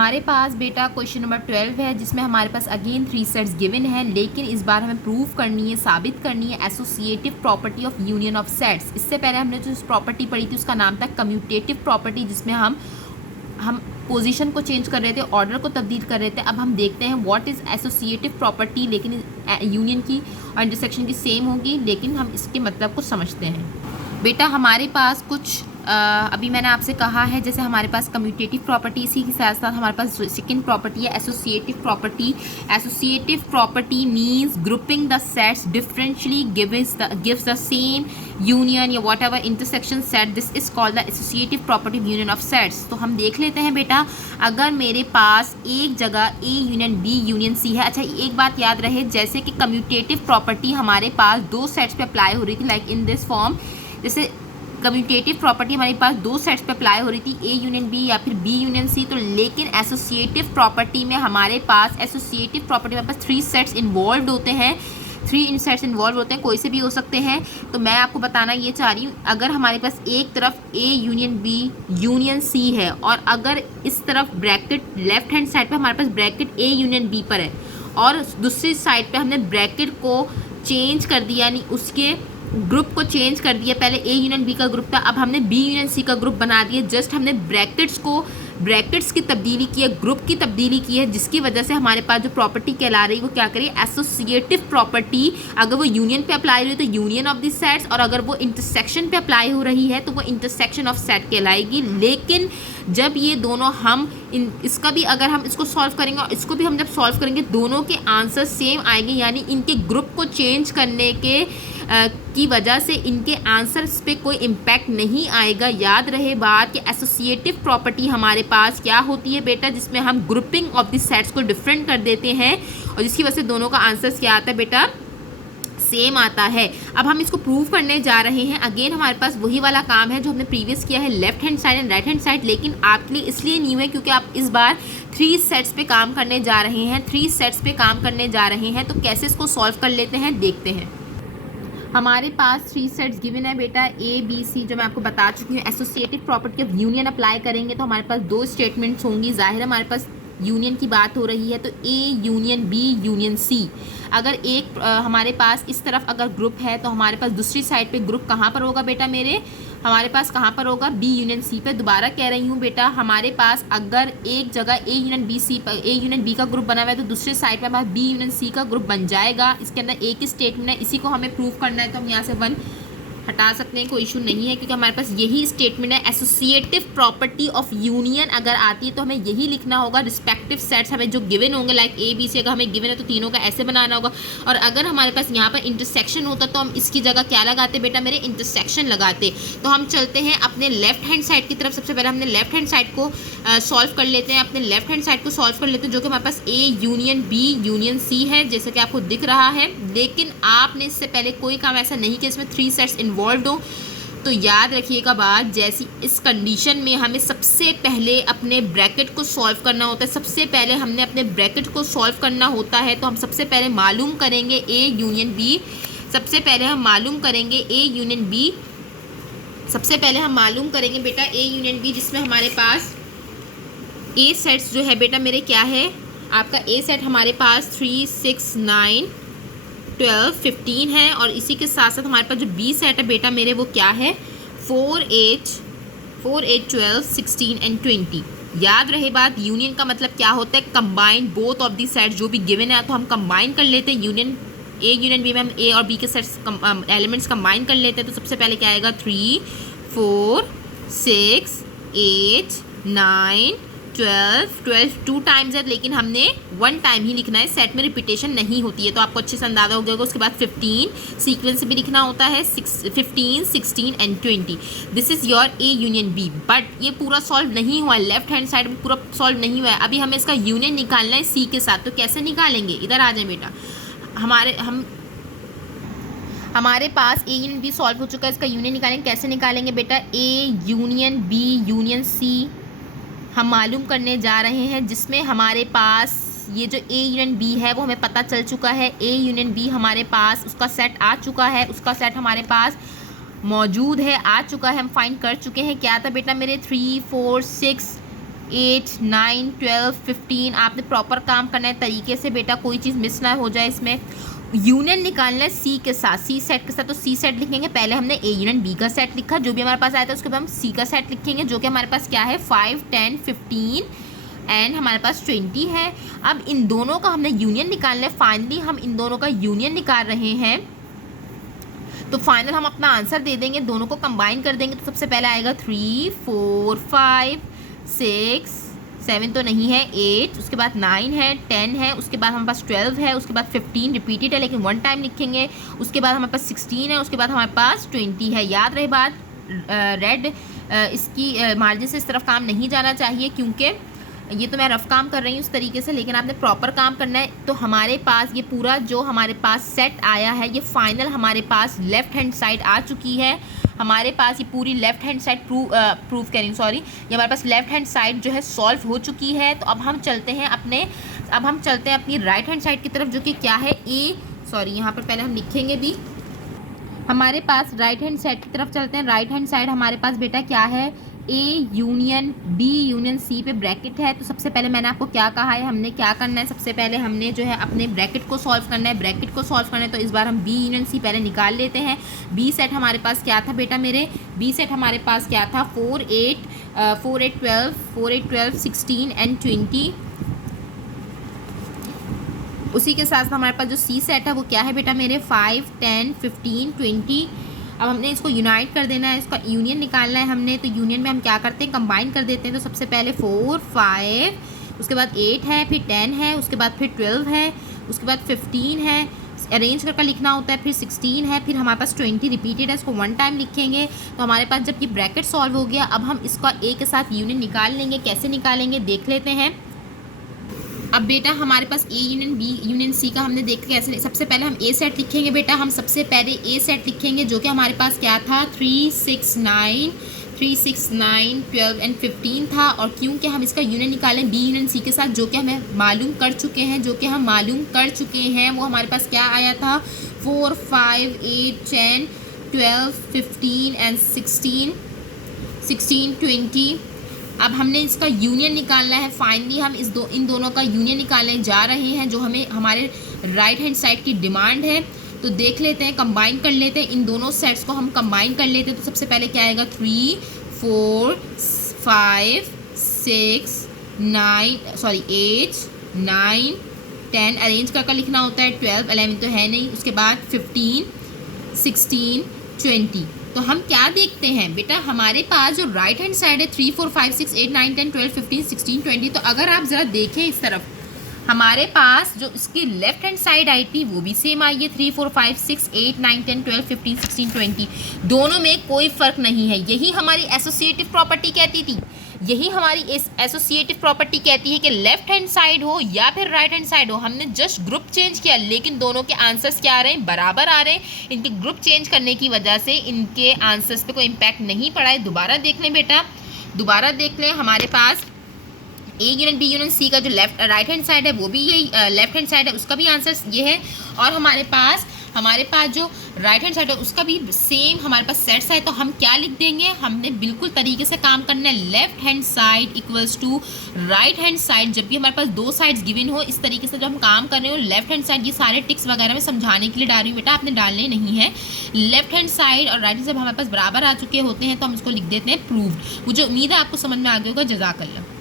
हमारे पास बेटा question number 12 है, जिसमें हमारे पास अगेन 3 सेट्स गिवन है, लेकिन इस बार हमें प्रूव करनी है, साबित करनी है associative property of union of sets. इससे पहले हमने जो प्रॉपर्टी पढ़ी थी उसका नाम था कम्यूटेटिव प्रॉपर्टी, जिसमें हम पोजीशन को चेंज कर रहे थे, ऑर्डर को तब्दील कर रहे थे। अब हम देखते हैं व्हाट इज़ एसोसिएटिव प्रॉपर्टी, लेकिन यूनियन की और इंटरसेक्शन की सेम होगी, लेकिन हम इसके मतलब को समझते हैं। बेटा हमारे पास कुछ अभी मैंने आपसे कहा है, जैसे हमारे पास कम्यूटेटिव प्रॉपर्टी, इसी के साथ साथ हमारे पास सेकंड प्रॉपर्टी है associative property. Associative property means grouping the sets differentially gives the same union या whatever intersection set, this is called the associative property of union of sets. तो हम देख लेते हैं बेटा, अगर मेरे पास एक जगह A union B union C है। अच्छा, एक बात याद रहे, जैसे कि कम्यूटेटिव प्रॉपर्टी हमारे पास दो सेट्स पे अप्लाई हो रही थी, लाइक इन दिस फॉर्म। जैसे कम्यूटेटिव प्रॉपर्टी हमारे पास दो सेट्स पे अप्लाई हो रही थी, ए यूनियन बी या फिर बी यूनियन सी। तो लेकिन एसोसिएटिव प्रॉपर्टी में हमारे पास 3 सेट्स इन्वॉल्व होते हैं, 3 सेट्स इन्वॉल्व होते हैं, कोई से भी हो सकते हैं। तो मैं आपको बताना ये चाह रही हूँ, अगर हमारे पास एक तरफ A union B union C है, और अगर इस तरफ ब्रैकेट लेफ्ट हैंड साइड पे हमारे पास ब्रैकेट ए यूनियन बी पर है, और दूसरी साइड पे हमने ब्रैकेट को चेंज कर दिया, यानी उसके ग्रुप को चेंज कर दिया। पहले ए यूनियन बी का ग्रुप था, अब हमने बी यूनियन सी का ग्रुप बना दिया। जस्ट हमने ब्रैकेट्स की तब्दीली की है, ग्रुप की तब्दीली की है, जिसकी वजह से हमारे पास जो प्रॉपर्टी कहला रही है वो क्या करिए, एसोसिएटिव प्रॉपर्टी। अगर वो यूनियन पे अप्लाई हो रही है तो यूनियन ऑफ द सेट्स, और अगर वो इंटरसेक्शन पे अप्लाई हो रही है तो वो इंटरसेक्शन ऑफ सेट कहलाएगी। लेकिन जब ये दोनों इसका भी अगर हम इसको सॉल्व करेंगे और इसको भी हम जब सॉल्व करेंगे, दोनों के आंसर सेम आएंगे, यानी इनके ग्रुप को चेंज करने के की वजह से इनके आंसर्स पे कोई इम्पैक्ट नहीं आएगा। याद रहे बात कि एसोसिएटिव प्रॉपर्टी हमारे पास क्या होती है बेटा, जिसमें हम ग्रुपिंग ऑफ द सेट्स को डिफरेंट कर देते हैं, और जिसकी वजह से दोनों का आंसर्स क्या आता है बेटा, सेम आता है। अब हम इसको प्रूव करने जा रहे हैं। अगेन हमारे पास वही वाला काम है जो हमने प्रीवियस किया है, left hand side and right hand side, लेकिन आपके लिए इसलिए न्यू है क्योंकि आप इस बार 3 सेट्स पे काम करने जा रहे हैं। 3 सेट्स पे काम करने जा रहे हैं, तो कैसे इसको सॉल्व कर लेते हैं, देखते हैं। हमारे पास 3 सेट्स गिवन है बेटा, ए बी सी, जो मैं आपको बता चुकी हूँ। Associative property of union apply करेंगे तो हमारे पास 2 स्टेटमेंट्स होंगी। जाहिर है हमारे पास यूनियन की बात हो रही है, तो A union B union C. अगर एक हमारे पास इस तरफ अगर ग्रुप है, तो हमारे पास दूसरी साइड पे ग्रुप कहाँ पर होगा बेटा मेरे, हमारे पास कहाँ पर होगा, बी यूनियन सी पे। दोबारा कह रही हूँ बेटा, हमारे पास अगर एक जगह ए यूनियन बी का ग्रुप बना हुआ है, तो दूसरी साइड पे हमारा बी यूनियन सी का ग्रुप बन जाएगा। इसके अंदर एक ही स्टेटमेंट है, इसी को हमें प्रूव करना है, तो हम यहाँ से 1 हटा सकते हैं, कोई इशू नहीं है, क्योंकि हमारे पास यही स्टेटमेंट है। एसोसिएटिव प्रॉपर्टी ऑफ यूनियन अगर आती है तो हमें यही लिखना होगा। रिस्पेक्टिव सेट्स हमें जो गिवन होंगे, लाइक ए बी सी अगर हमें गिवन है तो तीनों का ऐसे बनाना होगा। और अगर हमारे पास यहाँ पर इंटरसेक्शन होता तो हम इसकी जगह क्या लगाते बेटा मेरे, इंटरसेक्शन लगाते। तो हम चलते हैं अपने लेफ्ट हैंड साइड की तरफ। सबसे पहले हमने लेफ्ट हैंड साइड को सॉल्व कर लेते हैं, अपने लेफ्ट हैंड साइड को सॉल्व कर लेते हैं, जो कि हमारे पास A union B union C है, जैसा कि आपको दिख रहा है। लेकिन आपने इससे पहले कोई काम ऐसा नहीं कि इसमें 3 सेट्स इन्वॉल्व हो। तो याद रखिएगा बात, जैसी इस कंडीशन में हमें सबसे पहले अपने ब्रैकेट को सॉल्व करना होता है। सबसे पहले हमने अपने ब्रैकेट को सॉल्व करना होता है, तो हम सबसे पहले मालूम करेंगे ए यूनियन बी। सबसे पहले हम मालूम करेंगे ए यूनियन बी। सबसे पहले हम मालूम करेंगे बेटा ए यूनियन बी, जिसमें हमारे पास ए सेट्स जो है बेटा मेरे क्या है, आपका ए सेट हमारे पास 3 6 9 12 15 है, और इसी के साथ साथ हमारे पास जो बी सेट है बेटा मेरे वो क्या है, 4 8 12 16 एंड 20। याद रहे बात, यूनियन का मतलब क्या होता है, combine both of the sets जो भी गिवन है, तो हम कंबाइन कर लेते हैं। यूनियन ए यूनियन बी में हम ए और बी के सेट्स एलिमेंट्स कंबाइन कर लेते हैं। तो सबसे पहले क्या आएगा, 3 4 6 8 9 12 2 टाइम्स है, लेकिन हमने 1 टाइम ही लिखना है, सेट में रिपीटेशन नहीं होती है, तो आपको अच्छे से अंदाजा हो गया होगा। उसके बाद 15 सीक्वेंस भी लिखना होता है, 15 16 and 20। This is your A union B. But ये पूरा सॉल्व नहीं हुआ है, लेफ्ट हैंड साइड में पूरा सॉल्व नहीं हुआ है। अभी हमें इसका यूनियन निकालना है सी के साथ। तो कैसे निकालेंगे, इधर आ जाए बेटा। हमारे पास ए यूनियन बी सॉल्व हो चुका है, इसका यूनियन निकालेंगे। कैसे निकालेंगे बेटा, A union B union C हम मालूम करने जा रहे हैं, जिसमें हमारे पास ये जो ए यूनियन बी है वो हमें पता चल चुका है। ए यूनियन बी हमारे पास उसका सेट आ चुका है, उसका सेट हमारे पास मौजूद है, आ चुका है, हम फाइंड कर चुके हैं। क्या था बेटा मेरे, 3 4 6 8, 9, 12, 15। आपने प्रॉपर काम करना है तरीके से बेटा, कोई चीज़ मिस ना हो जाए इसमें। यूनियन निकालना है सी के साथ, सी सेट के साथ, तो सी सेट लिखेंगे। पहले हमने ए यूनियन बी का सेट लिखा, जो भी हमारे पास आया था उसके बाद हम सी का सेट लिखेंगे, जो कि हमारे पास क्या है 5, 10, 15 एंड हमारे पास 20 है। अब इन दोनों का हमने यूनियन निकालना है। फाइनली हम इन दोनों का यूनियन निकाल रहे हैं, तो फाइनल हम अपना आंसर दे देंगे, दोनों को कंबाइन कर देंगे। तो सबसे पहले आएगा 3, 4, 5, 6, 7 तो नहीं है, 8, उसके बाद 9 है, 10 है, उसके बाद हमारे पास 12 है, उसके बाद 15 रिपीटेड है लेकिन 1 टाइम लिखेंगे, उसके बाद हमारे पास 16 है, उसके बाद हमारे पास 20 है। याद रहे बात, रेड इसकी मार्जिन से इस तरफ काम नहीं जाना चाहिए, क्योंकि ये तो मैं रफ काम कर रही हूँ उस तरीके से, लेकिन आपने प्रॉपर काम करना है। तो हमारे पास ये पूरा जो हमारे पास सेट आया है, ये फाइनल हमारे पास लेफ़्ट हैंड साइड आ चुकी है। हमारे पास ये पूरी लेफ़्ट हैंड साइड प्रूव करेंगे, सॉरी, ये हमारे पास लेफ़्ट हैंड साइड जो है सॉल्व हो चुकी है। तो अब हम चलते हैं अपनी राइट हैंड साइड की तरफ, जो कि क्या है यहाँ पर पहले हम लिखेंगे भी। हमारे पास राइट हैंड साइड की तरफ चलते हैं। राइट हैंड साइड हमारे पास बेटा क्या है, A union B union C पे ब्रैकेट है। तो सबसे पहले मैंने आपको क्या कहा है, हमने क्या करना है, सबसे पहले हमने जो है अपने ब्रैकेट को सॉल्व करना है। ब्रैकेट को सॉल्व करना है तो इस बार हम बी यूनियन सी पहले निकाल लेते हैं। बी सेट हमारे पास क्या था बेटा मेरे, बी सेट हमारे पास क्या था 4, 8, 12, 16 एंड 20। उसी के साथ हमारे पास जो सी सेट है वो क्या है बेटा मेरे 5, 10, 15, 20। अब हमने इसको यूनाइट कर देना है, इसका यूनियन निकालना है हमने। तो यूनियन में हम क्या करते हैं, कंबाइन कर देते हैं। तो सबसे पहले 4, 5, उसके बाद 8 है, फिर 10 है, उसके बाद फिर 12 है, उसके बाद 15 है, अरेंज करके लिखना होता है, फिर 16 है, फिर हमारे पास 20 रिपीटेड है, इसको 1 टाइम लिखेंगे। तो हमारे पास जब ये ब्रैकेट सॉल्व हो गया, अब हम इसका ए के साथ यूनियन निकाल लेंगे। कैसे निकालेंगे देख लेते हैं। अब बेटा हमारे पास A union B union C का हमने देख कैसे, सबसे पहले हम ए सेट लिखेंगे बेटा। हम सबसे पहले ए सेट लिखेंगे, जो कि हमारे पास क्या था 3, 6, 9, 12 एंड 15 था। और क्योंकि हम इसका यूनियन निकालें बी यूनियन सी के साथ, जो कि हमें मालूम कर चुके हैं, वो हमारे पास क्या आया था 4, 5, 8, 10, 12, 15 एंड 16, 20। अब हमने इसका यूनियन निकालना है। फाइनली हम इन दोनों का यूनियन निकालने जा रहे हैं, जो हमें हमारे राइट हैंड साइड की डिमांड है। तो देख लेते हैं, कंबाइन कर लेते हैं, इन दोनों सेट्स को हम कंबाइन कर लेते हैं। तो सबसे पहले क्या आएगा 3, 4, 5, 6, 8, 9, 10, अरेंज करके लिखना होता है, 12, 11 तो है नहीं, उसके बाद 15, 16, 20। तो हम क्या देखते हैं बेटा, हमारे पास जो राइट हैंड साइड है 3, 4, 5, 6, 8, 9, 10, 12, 15, 16, 20। तो अगर आप ज़रा देखें इस तरफ, हमारे पास जो इसकी लेफ्ट हैंड साइड आई थी वो भी सेम आई है 3, 4, 5, 6, 8, 9, 10, 12, 15, 16, 20। दोनों में कोई फ़र्क नहीं है। यही हमारी एसोसिएटिव प्रॉपर्टी कहती थी। यही हमारी इस एसोसिएटिव प्रॉपर्टी कहती है कि लेफ्ट हैंड साइड हो या फिर राइट हैंड साइड हो, हमने जस्ट ग्रुप चेंज किया, लेकिन दोनों के आंसर्स क्या आ रहे हैं, बराबर आ रहे हैं। इनके ग्रुप चेंज करने की वजह से इनके आंसर्स पे कोई इम्पैक्ट नहीं पड़ा है। दोबारा देख लें बेटा, दोबारा देख लें। हमारे पास A union B union C का जो राइट हैंड साइड है वो भी यही लेफ्ट हैंड साइड है, उसका भी आंसर ये है। और हमारे पास जो राइट हैंड साइड है उसका भी सेम हमारे पास सेट्स है। तो हम क्या लिख देंगे, हमने बिल्कुल तरीके से काम करना है। Left hand side equals to right hand side. जब भी हमारे पास दो साइड्स गिवन हो, इस तरीके से जब हम काम कर रहे हो, लेफ्ट हैंड साइड, ये सारे टिक्स वगैरह में समझाने के लिए डाल रही हूँ बेटा, आपने डालने नहीं है। लेफ्ट हैंड साइड और राइट हैंड साइड हमारे पास बराबर आ चुके होते हैं, तो हम इसको लिख देते हैं प्रूव्ड। मुझे उम्मीद है आपको समझ में आ गया होगा। जज़ाकल्लाह।